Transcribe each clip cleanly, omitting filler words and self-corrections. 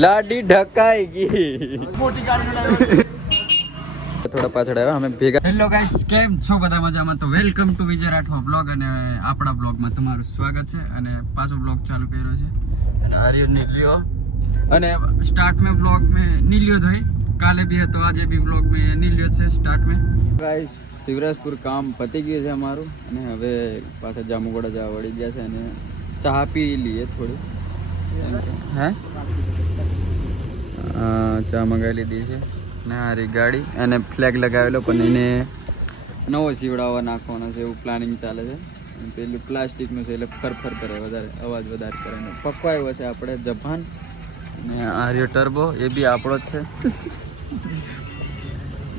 લાડી ઢકાઈગી મોટી ગાડી થોડા પાછળ આવ્યા અમે ભેગા. હેલો ગાઈસ, કેમ છો બધા મજામાં? તો welcome to Vijay Rathwa blog અને આપણા બ્લોગમાં તમારું સ્વાગત છે. અને પાછો બ્લોગ ચાલુ કર્યો છે અને આર્યુ નીલ્યો અને સ્ટાર્ટ में ब्लॉग में नीलियो था काले भी है तो आज भी ब्लॉग में नीलियो છે સ્ટાર્ટ में. ગાઈસ શિવરાજપુર કામ પતી ગયું છે અમારું અને હવે પાછા જામુગોડા જવા વળી ગયા છે અને ચા પી લઈએ થોડી. હે ચા મંગાવી લીધી છે ને હારી ગાડી અને ફ્લેગ લગાવેલો પણ એને નવો સીવડાવવા નાખવાનો છે એવું પ્લાનિંગ ચાલે છે. પેલું પ્લાસ્ટિકનું છે એટલે ફરફર કરે, વધારે અવાજ વધારે કરે ને પકવાયો છે આપણે જપાન ને આર્યો ટર્બો એ બી આપણો જ છે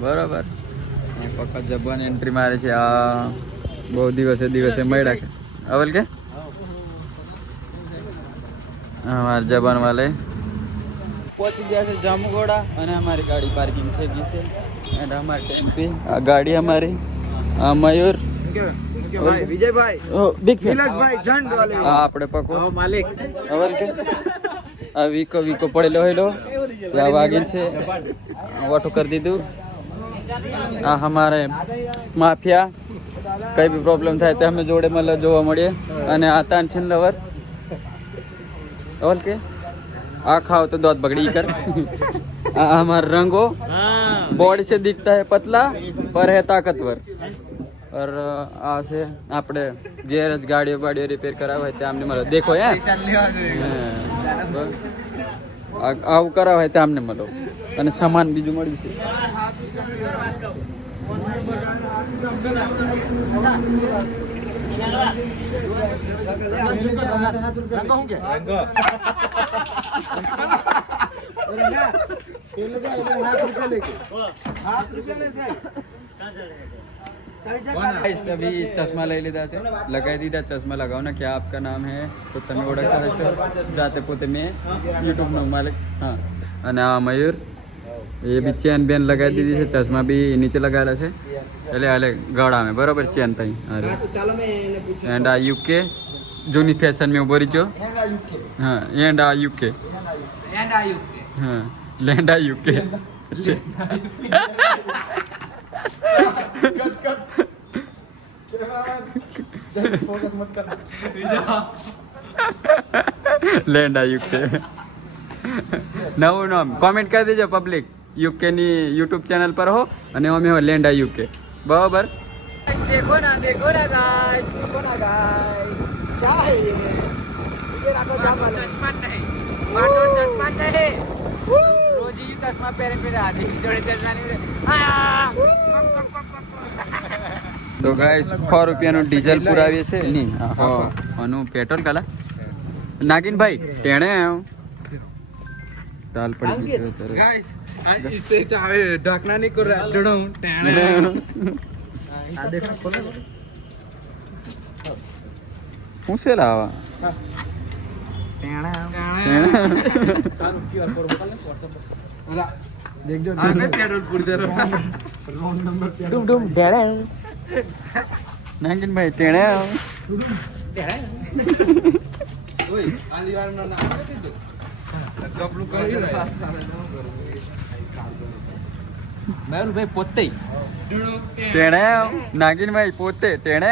બરાબર. પક્કા જબાન એન્ટ્રી મારે છે. આ બહુ દિવસે મળ્યા કે અવલ કે हमारे जबान वाले पहुंच गया है जामुगोड़ा અને हमारी गाड़ी पार्किंग થઈ ગઈ છે એન્ડ हमारे टेम्पी આ ગાડી हमारी આ મયુર भाई विजय भाई ઓ બિગ ફેન भाई झंड वाले આ આપણે પકો मालिक અવલ કે આ વીકો પડેલો હેલો ત્યાં વાગીન છે ઓટો કરી દીધું. આ हमारे માફિયા કઈ બી પ્રોબ્લેમ થાય તો અમે જોડે મતલબ જોવા મળીએ. અને આ તાનછીન લવર और के आ खाओ तो दांत बगड़ी कर हमारा रंगो बॉडी से दिखता है पतला पर है ताकतवर. और आ से આપણે ગેરેજ ગાડીઓ રિપેર કરાવવા હોય ત્યાં અમને મળો. દેખો હે આવું કરાવવા હોય ત્યાં અમને મળો અને સામાન બીજું મળ્યું છે. अभी चश्मा ले लीधा છે, લગાવી દીધા. ચશ્મા लगाओ ना. क्या आपका नाम है? તો તમે ઓળખતા હશો જાતે પોતે. મેં યુટ્યુબ નો માલિક. હા અને આ મયુર એ બી ચેન બેન લગાવી દીધી છે. ચશ્મા બી નીચે લગાવેલા છે એટલે હાલે ગળા में બરોબર ચેન થઈ. એન્ડ આ યુકે જૂની ફેશન में ઉભો રહ્યો. હા એન્ડ આ યુકે હા લેન્ડા યુકે લેન્ડા યુકે નવું નામ કોમેન્ટ કરી દેજો પબ્લિક. યુકે ની યુટ્યુબ ચેનલ પર હો અને અમે હો લેન્ડા યુકે બરાબર. देखो ना गाइस क्या है ये राखो चश्मा नहीं बाटो चश्मा नहीं रोजी चश्मा पहने आधी जोड़े चश्मा नहीं તો ગાઈસ 100 રૂપિયાનું ડીઝલ પુરાવીએ છે ની આનું પેટ્રોલ કાલા નાગિનભાઈ ટેણે તાલ પડી ગઈ છે તરત गाइस इससे चाहे ढकना नहीं कर जड़ो टेने आ देखो खोलो હું છે લાવા टेना तारो क्यूआर कोड बोल WhatsApp अला देख जो आगे पेट्रोल पूरी दे रॉन्ग नंबर डुम डुम टेने નાગિનભાઈ ટેણે ओए आलीवार ना ना आके दे कपड़ू કરી રહ્યા મેં ભાઈ પોતે ટેણે નાગિનભાઈ પોતે ટેણે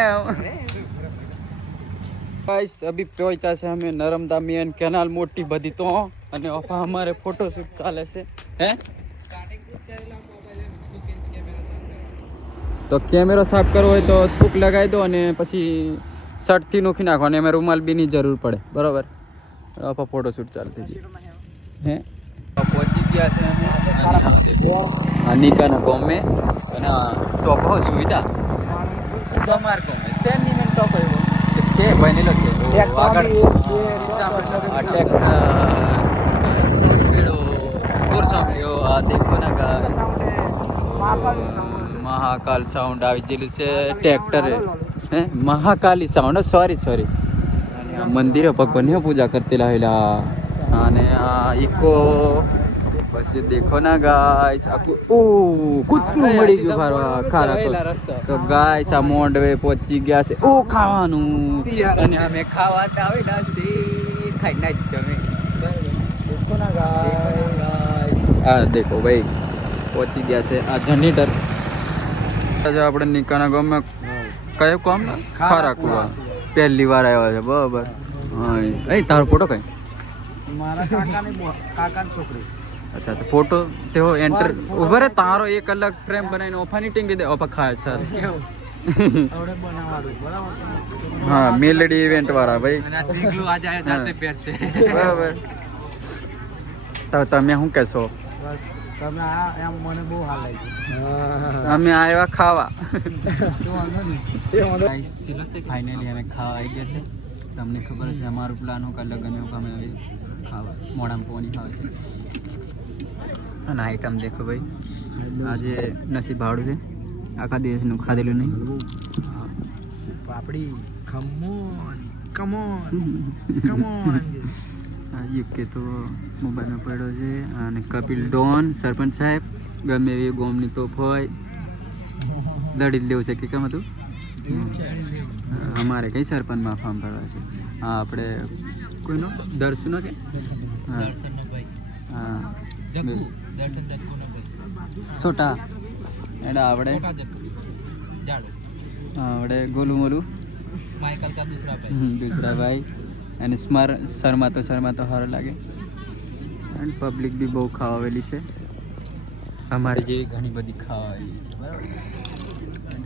गाइस अभी पहुंचा છે અમે નર્મદા મેન કેનાલ મોટી બધી તો અને ઓફા અમારે ફોટોશૂટ ચાલે છે. હે તો કેમેરો સાફ કરવો હોય તો થૂક લગાવી દો અને પછી શર્ટથી નોખી નાખવાનો. એમાં રૂમાલ બીની જરૂર પડે બરાબર. ઓફા ફોટોશૂટ ચાલતી હતી. હે પહોંચી ગયા છે અમે અનિકાના ગામ में અને ટોપ હો સુવિધા તો અમાર ગામ में સેમ ની મેં ટોપ આવ્યો છે બનેલો છે આગળ કોર સાંભળ્યો. આ દેખો ના ગાઈસ મહાકાલ સાઉન્ડ આવી ગયેલું છે. ટ્રેક્ટર હે મહાકાલી સાઉન્ડ સોરી મંદિરે ભગવાનની પૂજા કરતી રહેલા. અને આ ઇકો પછી દેખો ના ગાઈસ કૂતરું મળી ગયું ફરવા ખારા. તો ગાઈસ આ મોંડવે પહોંચી ગયા છે. ઓ ખાવાનું અને અમે ખાવા આવી ના ખાઈ ના જ અમે આ દેખો ભાઈ પહોંચી ગયા છે આ જનરેટર. આપણે નિકાના ગામમાં કયું કામ ખરા કુવા પહેલી વાર આવ્યા છે. બરાબર. હા એ તારો ફોટો કઈ મારા કાકાની છોકરી. અચ્છા તો ફોટો તેઓ એન્ટર ઉભા રે તારો એક અલગ ફ્રેમ બનાવીને ઓફાની ટીંગી દે ઓફા ખાય સર. હા મેલડી ઇવેન્ટ વાળા ભાઈ. બરાબર. તો તમે શું કહેશો? તમે એમ મને બહુ હાલ લાગી. અમે આવ્યા ખાવા. ફાઇનલી અમે ખાવા આવી ગયા છે. તમને ખબર છે અમારું પ્લાન હોકા લગન હોકા અમે ખાવા મોડામાં પોની ખાવા છે. અને આઈટમ દેખો ભાઈ આજે નસીબ ભાડું છે આખા દિવસનું ખાધેલું નહીં. પાપડી ખમોન કમોન કે તો મોબાઈલમાં પડ્યો છે. અને કપિલ ડોન સરપંચ સાહેબ ગમે એવી ગોમની તોપ હોય દડી જ લેવું છે કે કેમ હતું. અમારે કઈ સરપંચમાં ફોર્મ ભરવા છે. હા આપણે કોઈનો દર્શનો કે હા છોટા એના આપણે ગોલું મોલું દૂસરા ભાઈ અને શર્મા તો સારું લાગે. અને પબ્લિક બી બહુ ખાવાવેલી છે અમારી જેવી ઘણી બધી ખાવાવેલી છે. બરાબર.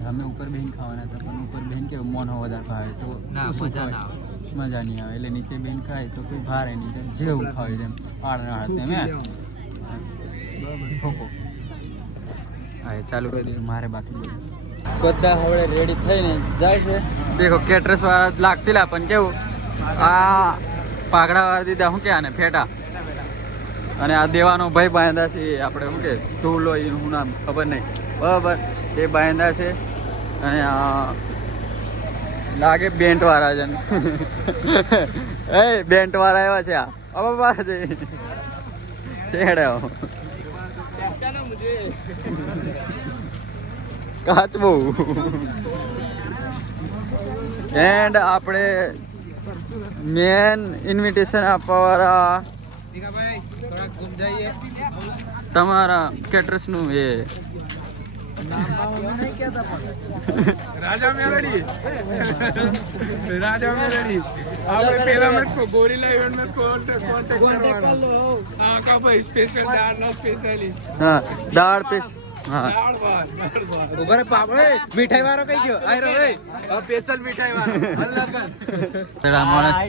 અમે ઉપર બેહીને ખાવાના હતા પણ ઉપર બેહીને કે મોન વધારે ખાય તો મજા નહીં આવે એટલે નીચે બેહીને ખાય તો કોઈ ભારે નહીં તો જેવું ખાય તેમ આડ તેમ ઠોકો. હા ચાલુ કરી દીધું મારે બાકી બધા હવે રેડી થઈને જાય છે. દેખો કેટરસ વાળા લાગતી પણ કેવું આ પાઘડા વાળા દીધા શું કે આને ફેટા અને આ દેવાનો ભાઈ બાંધા છે આપણે શું કે ધૂલો એનું નામ ખબર નહીં. બરાબર એ બાંધા છે અને લાગે બેન્ટ વાળા છે એ બેન્ટ વાળા આવ્યા છે આ બાબા ટેડા કાચબો એન્ડ આપણે મેન ઇન્વિટેશન આપવાવાળા તમારા કેટરસનું એ રાજા મેલડી આપણે પેલા મેચ કો ગોરીલા ઇવેન્ટ મેચ કોન્ટેક્ટ કરવાનો. હા કા ભાઈ સ્પેશિયલ દાળ નો સ્પેશિયલી હા દાળ પેશ હા દાળ ભાત ઉભરે પાપડે મીઠાઈ વાળો કઈ ગયો આયરો એ સ્પેશિયલ મીઠાઈ વાળો અલગ તડા માણસ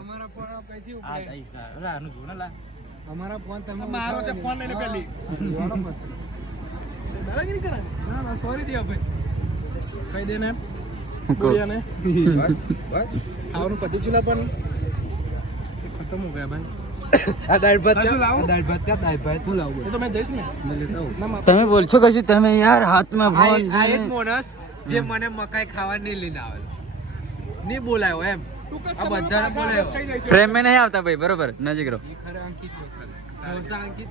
અમારા ફોન કઈથી ઉપર આનું જો ને લા અમારા ફોન તમે મારો છે ફોન લઈને પેલી દાદાગીરી કરે ના સોરી દિયા ભાઈ કઈ દે ને ગોળિયાને બસ આવનું પતિ ચૂલા પણ ખતમ હો ગયા ભાઈ. આ દાળ ભાત શું લાવું? દાળ ભાત કા દાળ ભાત હું લાવું એ તો મેં જઈશ ને મેં લેતા આવું. તમે બોલશો કશું તમે યાર હાથમાં ફોન આ એક માણસ જે મને મકાઈ ખાવા નહીં લઈને આવે નહીં બોલાયો એમ આ બધાને બોલાયો ફ્રેમ માં નહીં આવતા ભાઈ. બરોબર નજીક રહો. ખરે અંકિત થયો ખરે અંકિત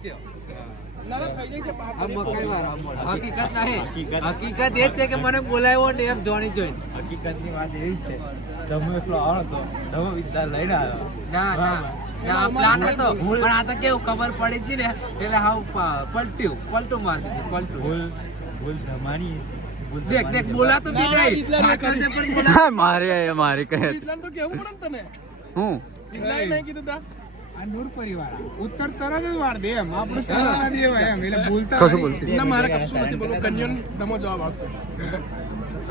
ના ના થઈ જાય છે આ મકાઈ વાળા હકીકત નહીં હકીકત એ જ છે કે મને બોલાયો ને એમ જોણી જોઈને હકીકતની વાત એવી છે તમે એટલો આવો તો તમે વિચાર લઈને આવ્યો ના ના ના પ્લાન હતો પણ આ તો કેવું ખબર પડી છે ને એટલે હાવ પલટું માર દીધું પલટું ભૂલ તમારી દેખ દેખ બોલાતો બી નહીં પાછળ છે પણ બોલા હા મારી કહે ઇસ્લામ તો કેવું પડે ને તને હું ઇસ્લામ નહીં કીધું તા આ નૂર પરિવાર ઉત્તર તરત જ વાર દે એમ આપણે તરત જ એમ એટલે ભૂલતા કશું બોલશે ના મારે કશું નથી બોલવું કન્યન તમો જવાબ આવશે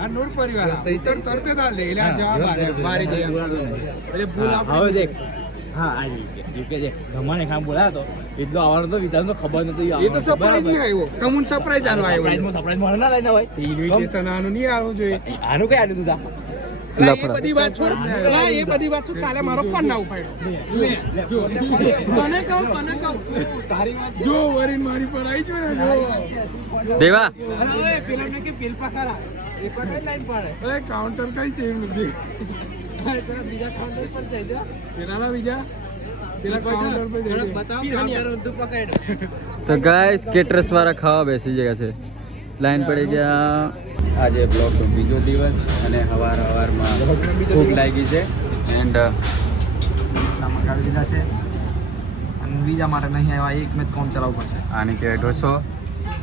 આ નૂર પરિવાર ઉત્તર તરત જ આલ દે એટલે આ જવાબ આવે મારી દે એટલે ભૂલ આપણે હવે દેખ હા આ કે જે ગમાને ખામ બોલાયો તો એટલો આવવાનો તો વિધાન તો ખબર નતો એ તો સરપ્રાઈઝ નહીં આવ્યો કમુન સરપ્રાઈઝ આનો આવ્યો સરપ્રાઈઝ મળે ના લઈને હોય ઇન્વિટેશન આનું નહીં આવવું જોઈએ આનું કઈ આલ્યું તું તા એ બધી વાત છોડ એ બધી વાત છોડ કાલે મારો ફોન ના ઉપાડ્યો મને કહું તારી વાત જો વરી મારી પર આવી જો ને જો દેવા અરે પેલા ને કે પેલ પકડા એ પકડ લાઈન પડે એ કાઉન્ટર કઈ છે એમ નથી પેલા બીજા કાઉન્ટર પર જઈ જા પેલા બીજા પેલા કાઉન્ટર પર જઈ બતાવો કાઉન્ટર ઊંધું પકડ્યો તો ગાઈસ કેટરસ વાળા ખાવા બેસી ગયા છે. લાઈન પડી ગયા. આજે બ્લોગનો બીજો દિવસ અને સવારમાં ભૂખ લાગી છે એન્ડ સામાન કાઢી દીધા છે અને બીજા માટે નહીં આવ્યા એક મેં કોમ ચલાવવું પડશે આની કહેવાય ઢોસો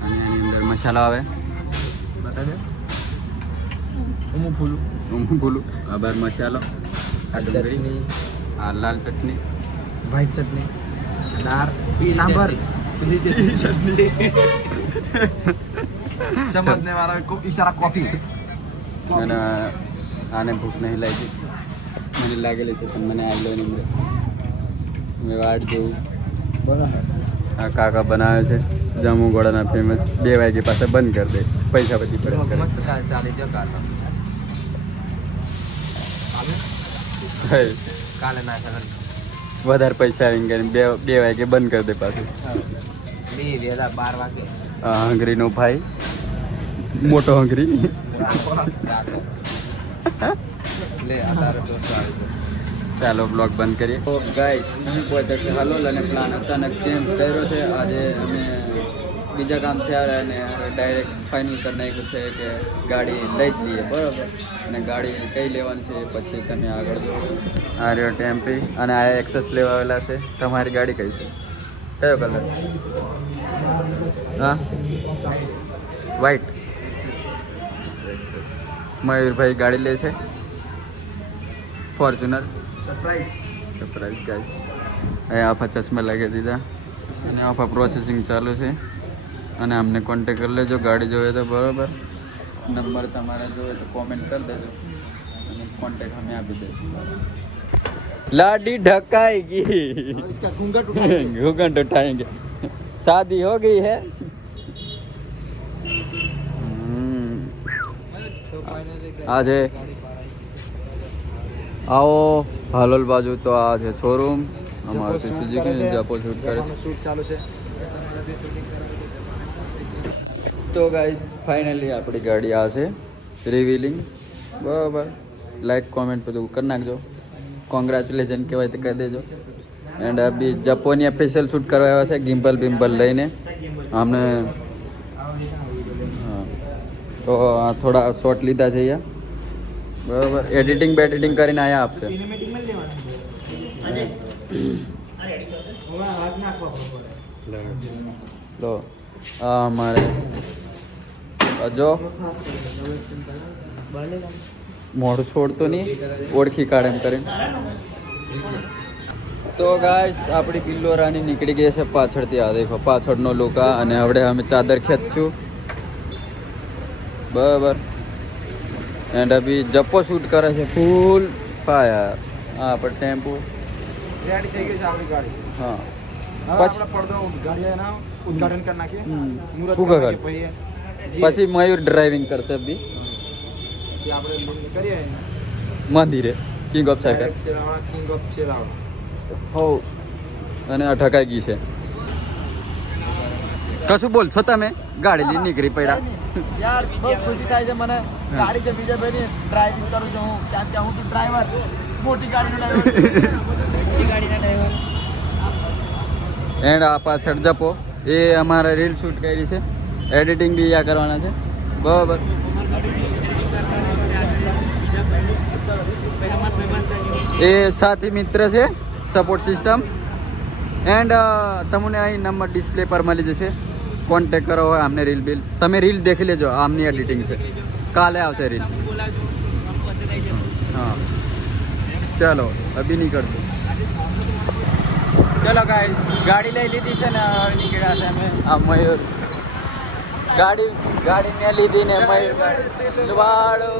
અને એની અંદર મસાલો આવે બતાવે હું ફૂલું હું ભૂલું આ બાર મસાલો આ ડુંગળી ચટણી આ લાલ ચટણી વ્હાઈટ ચટણી દાળ સાંભર સમજને વાળા ખૂબ ઈશારા કોફી અને આને ભૂખ નહીં લાગી મને લાગેલી છે પણ મને આગળ નહીં મળે મેં વાટ જોઉં બરાબર આ કાકા બનાવે છે જામુગોડાના ફેમસ 2 વાગે પાસે બંધ કરી દે પૈસા પછી પરત કરે મસ્ત ચાલી ગયો કાલે હે, કાલે ના ચાલે વધારે પૈસા આવીને કરીને 2 વાગે બંધ કરી દે પાછું નહીં વેલા 12 વાગે આ હંગરીનો ભાઈ મોટો હંગરી લે અત્યારે દોસ્તો આવી ગયો ચાલો બ્લોગ બંધ કરીએ તો ગાઈસ અમે પહોંચ્યા છે હાલોલ અને પ્લાન અચાનક ચેન્જ કર્યો છે આજે અમે બીજા કામ થયા અને ડાયરેક્ટ ફાઇનલ કરી નાખ્યું છે કે ગાડી લઈ જ લઈએ બરાબર અને ગાડી કઈ લેવાની છે એ પછી તમે આગળ જો આ રહ્યો ટેમ્પી અને આ એક્સેસ લેવા આવેલા છે તમારી ગાડી કઈ છે કયો કલર હા વ્હાઈટ મયુરભાઈ ગાડી લે છે ફોર્ચ્યુનર સરપ્રાઈઝ ગાઈસ અહીંયા આફા ચશ્મા લાગી દીધા અને આફા પ્રોસેસિંગ ચાલુ છે અને અમને કોન્ટેક કરી લેજો ગાડી જોઈએ તો બરાબર નંબર તમારે જોઈએ તો કોમેન્ટ કરી દેજો અને કોન્ટેક અમે આપી દઈશું लाडी ढकाएगी इसका घूंघट घूंघट उठाएंगे शादी हो गई है आज है आओ हालोल बाजू तो आज है शोरूम हमारे सुजुकी जापो शूट करे શૂટ ચાલુ છે તો ગાઈસ ફાઇનલી આપણી ગાડી આ છે રિવીલિંગ બરાબર લાઈક કોમેન્ટ બધું કરી નાખજો કોંગ્રેચ્યુલેશન કહેવાય તો કહી દેજો એન્ડ અભી જપોની સ્પેશિયલ શૂટ કરવા આવ્યા છે ગિમ્બલ બિમ્બલ લઈને અમને તો આ થોડા શોર્ટ લીધા છે અહીંયા બરાબર એડિટિંગ બેડિટિંગ કરીને અહીંયા આપશે લો આ અમારે જો મોઢું છોડતો નહીં ઓળખી કાઢે એમ કરીને તો ગાઈસ આપણી બિલ્લોરાની નીકળી ગઈ છે પાછળથી આ દેખો પાછળનો લોકા અને હવે અમે ચાદર ખેંચશું બરાબર એન્ડ અભી જપ્પો શૂટ કરે છે ફૂલ ફાયર હા પણ ટેમ્પો રેડી થઈ ગઈ છે આપણી ગાડી હા પછી પડદો ગાડી ના ઉદ્ઘાટન કરી નાખીએ મુહૂર્ત શું કરી કરે? નાખીએ પછી મયુર ડ્રાઇવિંગ કરશે અભી પછી આપણે લઈને કરીએ મંદિરે કિંગ ઓફ સાયકલ શેરાવાળા કિંગ ઓફ શેરાવાળા હો અને અટકાઈ ગઈ છે કશું બોલશો તમે ગાડી લઈને નીકળી પડ્યા યાર બહુ ખુશી થાય છે મને ગાડી છે બીજા ભાઈની ડ્રાઇવિંગ કરું છું હું ત્યાં ત્યાં હું તો ડ્રાઈવર મોટી ગાડીનો ડ્રાઈવર મોટી ગાડીના ડ્રાઈવર એન્ડ આ પાછળ જપો એ અમારે રીલ શૂટ કરી છે એડિટિંગ બી આ કરવાના છે બરાબર એ સાથી મિત્ર છે સપોર્ટ સિસ્ટમ એન્ડ તમને અહીં નંબર ડિસ્પ્લે પર મળી જશે કોન્ટેક કરો હોય આમને રીલ બિલ તમે રીલ દેખી લેજો આમની એડિટિંગ છે કાલે આવશે રીલ હા ચલો અભી નીકળશું ચલો ગાઈસ ગાડી લઈ લીધી છે ને હવે નીકળ્યા છે અમે આ મયુર ગાડી મેં લીધી ને મયુર ગાડી વાળો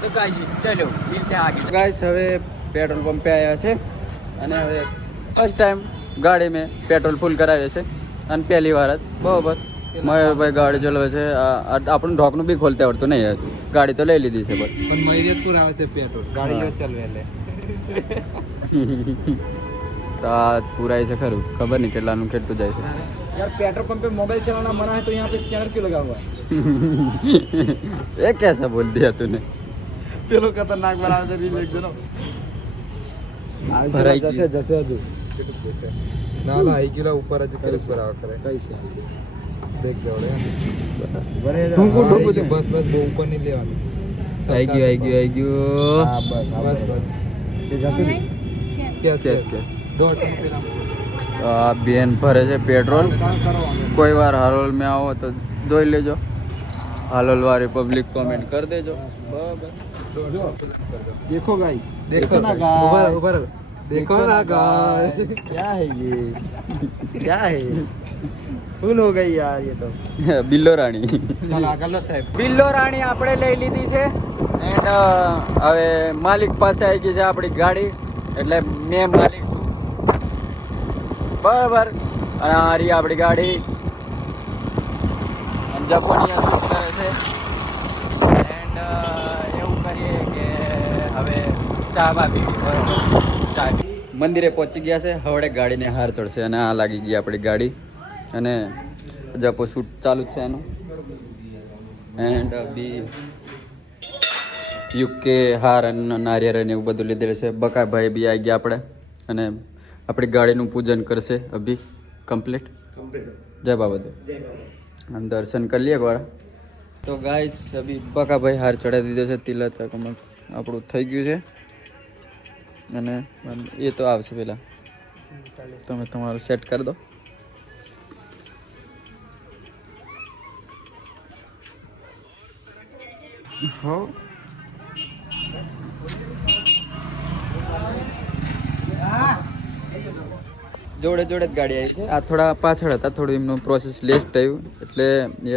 તો ગાઈસ ચલો મિલતે આગે ગાઈસ હવે પેટ્રોલ પંપ पे આવ્યા છે અને હવે ફર્સ્ટ ટાઈમ ગાડી મેં પેટ્રોલ ફૂલ કરાવે છે અને પહેલી વાર જ બરાબર મયુરભાઈ ગાડી ચલાવે છે આપણું ઢોકનું બી ખોલતા આવડતું નહીં હતું ગાડી તો લઈ લીધી છે બસ પણ મૈરિયતપુર આવે છે પેટ્રોલ ગાડીઓ ચલવે લે તો આ પુરાય છે ખરું ખબર નહીં કેટલાનું કેટલું જાય છે यार पेट्रोल पंप पे मोबाइल चलाना मना है तो यहाँ पे स्कैनर क्यों लगा हुआ है ये कैसा बोल दिया तूने पेलो खतरनाक बना है रील एक दिनो भराई जैसे जैसे हजू ના ના 1 કિલો ઉપર જ કરી બરાબર કરે कैसे દેખ જોડે ઠૂંકું ઠૂંકું છે. બસ બસ બહુ ઉપર નહીં લેવાનું. આવી ગયું હા બસ બસ બસ એ જતું રહ્યું. કેસ કેસ દોઢ પેલા આ બેન ભરે છે પેટ્રોલ. કોઈ વાર હાલોલ में આવો તો જોઈ લેજો. હાલોલ વાળી પબ્લિક કોમેન્ટ કરી દેજો. બરાબર. देखो गाइस देखो ना ऊपर गाइस ऊपर देखो ना गाइस क्या है ये क्या है फुल हो गई यार ये तो બિલ્લો રાણી. ચાલો આગળ લો સાહેબ. બિલ્લો રાણી આપણે લઈ લીધી છે એન્ડ હવે માલિક પાસે આવી ગઈ છે આપણી ગાડી. એટલે મેં માલિક છું. બરાબર. અને આ રહી આપણી ગાડી. અને જપોનિયા શૂટ કરે છે એન્ડ એવું કરીએ કે હવે ચા બા પીવી. બરાબર. ચા મંદિરે પહોંચી ગયા છે. હવે ગાડીને હાર ચડશે અને આ લાગી ગઈ આપણી ગાડી. અને જપો શૂટ ચાલુ જ છે એનું. એન્ડ બી યુકે હાર અને નારિયેળ અને એવું બધું લીધેલું છે. બકાભાઈ બી આવી ગયા આપણે. અને આપણી ગાડીનું પૂજન કરશે અભી કમ્પ્લીટ. જય બાબા. આમ દર્શન કરી લઈએ એકવાર. તો ગાઈસ અભી બકાભાઈ હાર ચડાવી દીધો છે. તિલક આપણું થઈ ગયું છે. અને એ તો આવશે પેલા. તમે તમારું સેટ કરી દો. હો જોડે જોડે જ ગાડી આવી છે. આ થોડા પાછળ હતા. થોડું એમનું પ્રોસેસ લેટ થયું એટલે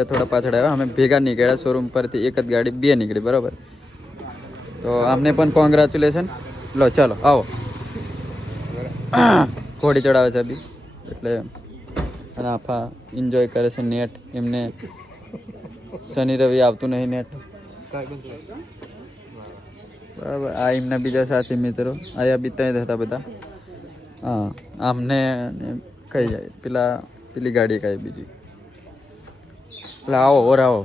એ થોડા પાછળ આવ્યા. અમે ભેગા નીકળ્યા શોરૂમ પરથી. એક જ ગાડી બે નીકળી. બરાબર. તો આમને પણ કોંગ્રેચ્યુલેશન. લો ચાલો આવો. ઘોડી ચડાવે છે અભી. એટલે અને આફા એન્જોય કરે છે નેટ. એમને શનિ રવિ આવતું નહીં નેટ. બરાબર. આ એમના બીજા સાથી મિત્રો આયા બી ત્યાં હતા બધા. હા આમને કઈ જાય પેલી ગાડી કઈ બીજી. એટલે આવો ઓર આવો.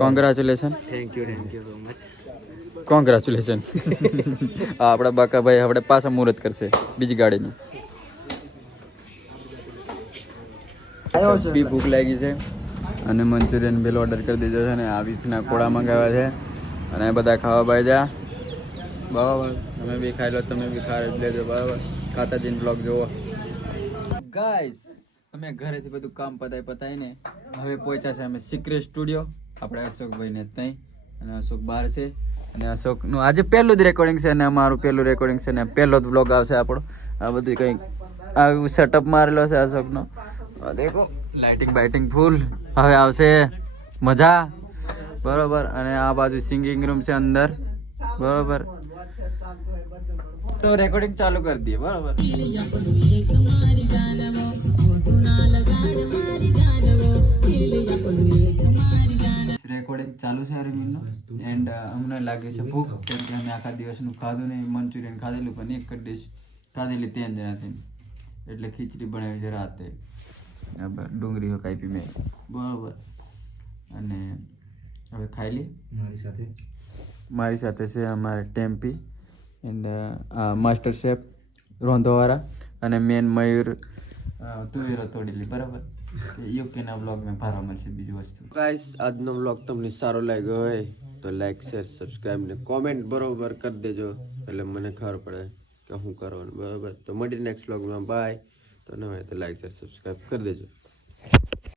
Congratulation. Thank you so much congratulation. આપણા બાકાભાઈ આપણે પાછા મુહૂર્ત કરશે બીજી ગાડીનું. બી ભૂખ લાગી છે અને મંચુરિયન બિલ ઓર્ડર કરી દીધો છે. અને આ વીસના કોળા મંગાવ્યા છે અને બધા ખાવા બાય જા. બરાબર. તમે બી ખાઈ લો. તમે બી ખાઈ લેજો. બરાબર. ખાતા જઈને બ્લોગ જોવો. ગાઈસ અમે ઘરેથી બધું કામ પતાવીને હવે પહોંચ્યા છે અમે સિક્રેટ સ્ટુડિયો. આપણે અશોકભાઈને ત્યાં. અને અશોક બહાર છે. અને અશોકનું આજે પહેલું જ રેકોર્ડિંગ છે. અને અમારું પહેલું રેકોર્ડિંગ છે. અને પહેલો જ વ્લોગ આવશે આપણો. આ બધું કંઈક આવું સેટઅપ મારેલો છે અશોકનો. દેખો લાઇટિંગ બાઇટિંગ ફૂલ. હવે આવશે મજા. બરોબર. અને આ બાજુ સિંગિંગ રૂમ છે અંદર. બરોબર. તો રેકોર્ડિંગ ચાલુ કરી દઈએ. બરોબર. રેકોર્ડિંગ ચાલુ છે અરવિંદનો. એન્ડ અમને લાગે છે ભૂખ. કેમ કે અમે આખા દિવસનું ખાધું નહીં. મંચુરિયન ખાધેલું પણ એક જ ડિશ ખાધેલી 3 જણાથી. એટલે ખીચડી બનાવી છે રાતે. ડુંગળી કાપી મેં. બરાબર. અને હવે ખાઈ લઈએ. મારી સાથે છે અમારે ટેમ્પી એન્ડ માસ્ટર શેફ રોંધોવાળા અને મેન મયુર તુવેરો તોડેલી. બરાબર. યુકેના વ્લોગમાં ફારવા મળશે બીજી વસ્તુ. ગાઈસ આજનો વ્લોગ તમને સારો લાગ્યો હોય તો લાઈક શેર સબસ્ક્રાઈબ ને કોમેન્ટ બરોબર કરી દેજો. એટલે મને ખબર પડે કે શું કરવાનું. બરાબર. તો મળી નેક્સ્ટ વ્લોગમાં. બાય. તો ન હોય તો લાઈક શેર સબસ્ક્રાઈબ કરી દેજો.